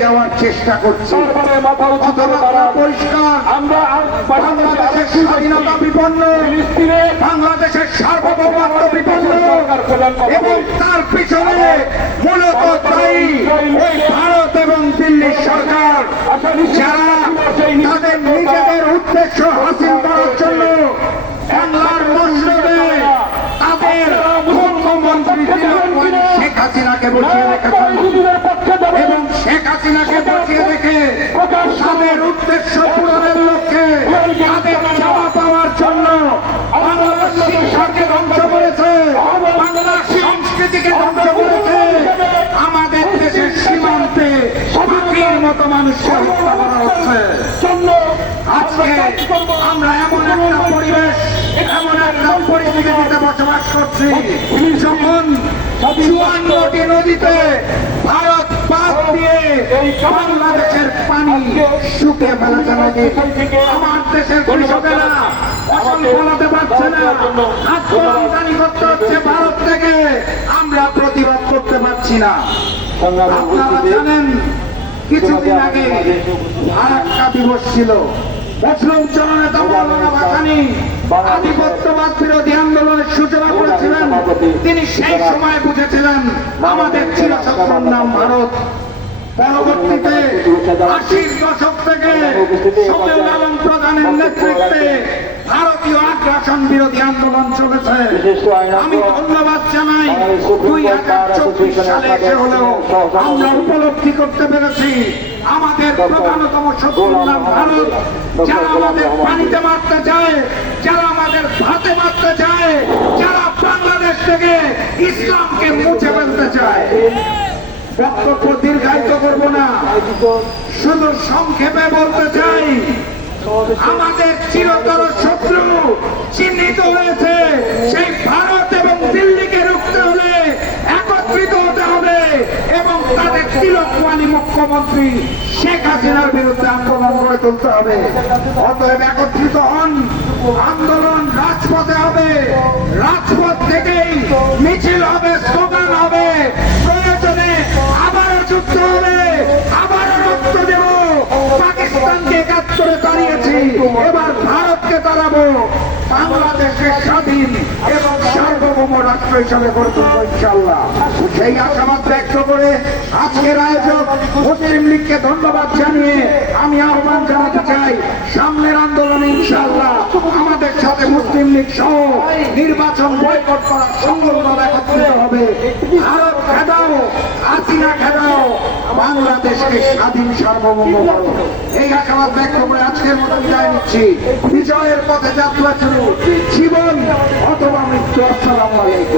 যাওয়ার চেষ্টা করছে। তারপরে মাথা উঁচু করে কথাবার্তা তারা পরিষ্কার আমরা বাংলাদেশের স্বাধীনতা বিপন্ন বাংলাদেশের সার্বভৌমত্ব বিপন্ন সরকার প্রধান কথা এবং তার পিছনে মূলত দায়ী ওই ভারত এবং দিল্লির সরকার আচ্ছা, যারা তাদের নিজেদের উদ্দেশ্য হাসিল করার জন্য বাংলার মসজিদে তাদের মুখ্যমন্ত্রী শেখ হাসিনাকে মতো মানুষকে হত্যা করা হচ্ছে। আজকে আমরা এমন একটা পরিবেশ, এমন একটা পরিস্থিতিতে বসবাস করছি। যখন চুয়ান্নটি নদীতে ভারত বাদ দিয়ে বাংলাদেশের পানি শুকিয়ে ফেলেছে নাকি? আমার দেশের কৃষকেরা ফসল ফলাতে পারছে না। আমদানি করতে হচ্ছে ভারত থেকে। আমরা প্রতিবাদ করতে পারছি না। আপনারা জানেন কিছুদিন আগে আর একটা দিবস ছিল। মুসলিম জননেতা মৌলানা ভাসানি আধিপত্যবাদ বিরোধী আন্দোলনের সূচনা করেছিলেন। তিনি সেই সময় বুঝেছিলেন আমাদের চিরশত্রুর নাম ভারত। পরবর্তীতে আশির দশক থেকে আলম প্রধানের নেতৃত্বে ভারতীয় আগ্রাসন বিরোধী আন্দোলন চলেছে। আমি ধন্যবাদ জানাই। দুই হাজার চব্বিশ সালে এসে হলেও আমরা উপলব্ধি করতে পেরেছি। আমাদের প্রধানতম শত্রুর নাম ভারত যারা আমাদের পানিতে মারতে চায় যারা আমাদের ভাতে মারতে চায় যারা বাংলাদেশ থেকে ইসলামকে মুছে ফেলতে চায়। বক্তব্য দীর্ঘায়িত করব না। শুধু সংক্ষেপে বলতে চাই আমাদের চিরতর শত্রু চিহ্নিত হয়েছে সেই ভারত এবং দিল্লিকে রুখতে হলে একত্রিত হতে হবে এবং তাদের তিলকওয়ালি মুখ্যমন্ত্রী শেখ হাসিনার বিরুদ্ধে আন্দোলন গড়ে তুলতে হবে। অতএব একত্রিত হন, আন্দোলন রাজপথে হবে। রাজপথ থেকেই মিছিল হবে, স্লোগান হবে প্রয়োজনে আবারও যুক্ত হবে আবার রক্ত দেব। পাকিস্তানকে কাজ করে দাঁড়িয়েছি, এবার ভারতকে দাঁড়াবো বাংলাদেশকে স্বাধীন এবং সার্বভৌম রাষ্ট্র হিসাবে গড়ে ইনশাল্লাহ সেই আশাবাদ ব্যক্ত করে আজকের আয়োজক মুসলিম লীগকে ধন্যবাদ জানিয়ে আমি আহ্বান জানাতে চাই, সামনের আন্দোলনে ইনশাল্লাহ আমাদের সাথে মুসলিম লীগ সহ নির্বাচন বয়কট করার সংকল্প একত্রিত হবে। ভারত খেদাও খেদাও বাংলাদেশকে স্বাধীন সার্বভৌম। করো এই আশাবাদ ব্যক্ত করে আজকের মতো বিদায় নিচ্ছি। বিজয়ের পথে যাত্রা শুরু। জীবন অথবা মৃত্যু, আসসালাম আলাইকুম।